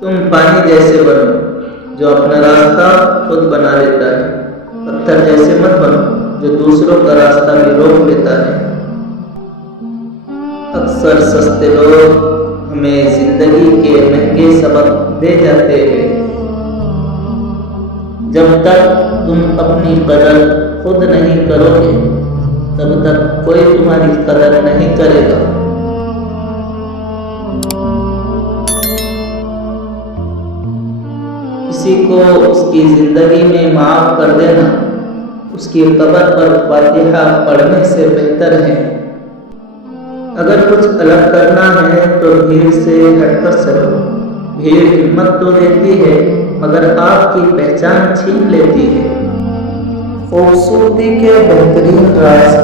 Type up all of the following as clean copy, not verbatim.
تم پانی جیسے بنو جو اپنا راستہ خود بنا لیتا ہے، پتھر جیسے مت بنو جو دوسروں کا راستہ بھی روک لیتا ہے۔ اکثر سستے لوگ ہمیں زندگی کے مہنگے سبق دے جاتے ہیں۔ جب تک تم اپنی قدر خود نہیں کرو گے تب تک کوئی تمہاری قدر نہیں کرے گا۔ کسی کو اس کی زندگی میں معاف کر دینا اس کی قبر پر فاتحہ پڑھنے سے بہتر ہے۔ اگر کچھ الگ کرنا ہے تو بھیڑ سے ہٹ کر چلو۔ بھیڑ ہمت تو دیتی ہے مگر آپ کی پہچان چھین لیتی ہے۔ خوبصورتی کے بہترین راز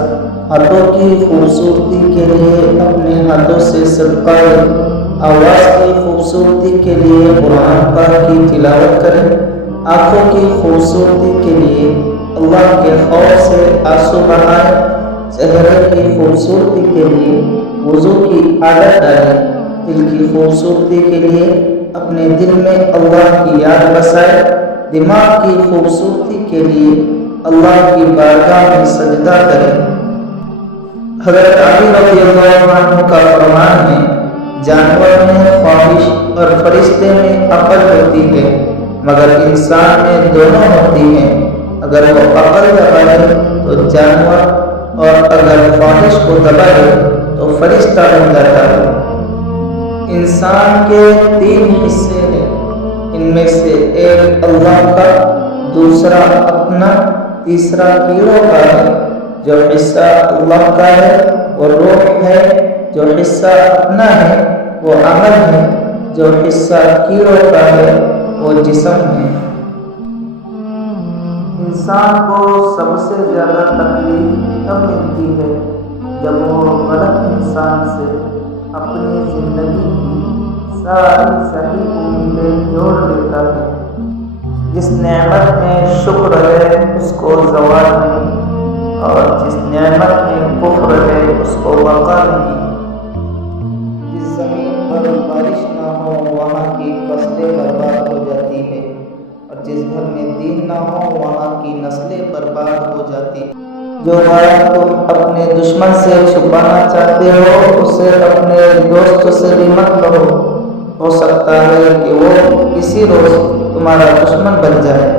ہاتھوں کی خوبصورتی کے لیے اپنے ہاتھوں سے صدقہ دیں، آواز کی خوبصورتی کے لیے قرآن پاک کی تلاوت کریں، آنکھوں کی خوبصورتی کے لیے اللہ کے خوف سے آنسو بہائیں، چہرے کی خوبصورتی کے لیے وضو کی عادت ڈالیں، دل کی خوبصورتی کے لیے اپنے دل میں اللہ کی یاد بسائیں، دماغ کی خوبصورتی کے لیے اللہ کی بارگاہ میں سجدہ کریں۔ حضرت علی رضی اللہ عنہ کا فرمان ہے، جانور میں خواہش اور فرشتے میں عقل ہوتی ہے مگر انسان میں دونوں ہوتی ہیں۔ اگر وہ عقل دبائے تو جانور اور اگر خواہش کو دبائے تو فرشتہ بن جاتا ہے۔ انسان کے 3 حصے ہیں، ان میں سے ایک اللہ کا، دوسرا اپنا، تیسرا کیڑوں کا ہے۔ جو حصہ اللہ کا ہے وہ روح ہے، جو حصہ اپنا ہے وہ عمل ہے، جو حصہ کیڑوں کا ہے وہ جسم ہے۔ انسان کو سب سے زیادہ تکلیف تب ملتی ہے جب وہ غلط انسان سے اپنی زندگی کی ساری صحیح امیدیں جوڑ لیتا ہے۔ جس نعمت میں شکر ہے اس کو زوال نہیں، اور جس نعمت میں کفر ہے اس کو بقا نہیں۔ جس زمین پر بارش نہ ہو وہاں کی فصلیں برباد ہو جاتی ہے، اور جس گھر میں دین نہ ہو وہاں کی نسلیں برباد ہو جاتی ہیں۔ جو بات تم اپنے دشمن سے چھپانا چاہتے ہو اسے اپنے دوست سے بھی مت کہو، ہو سکتا ہے کہ وہ کسی روز تمہارا دشمن بن جائے۔